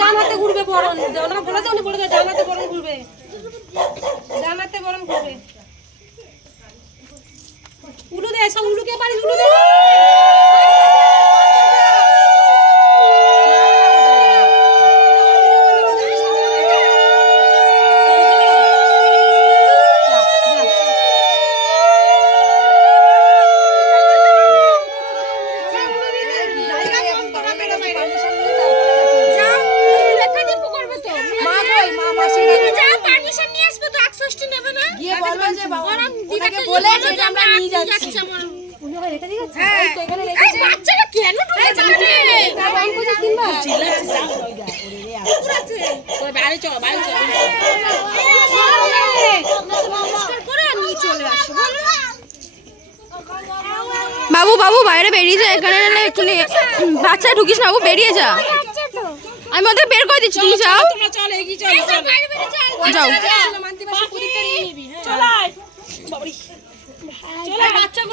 ডান হাতে ঘুরবে বরণ, ওনারা বলে দাও, উনি বলে দাও ডান হাতে বরণ ঘুরবে, ডান হাতে বরণ ঘুরবে। উলু দে, সব উলুকে পারিস, উলু দে। বাবু বাবু বাইরে বেরিয়ে যা, এখানে বাচ্চা ঢুকিস না বাবু, বেরিয়ে যা, আমি ওদের বের করে দিচ্ছি, তুমি যাও যাও।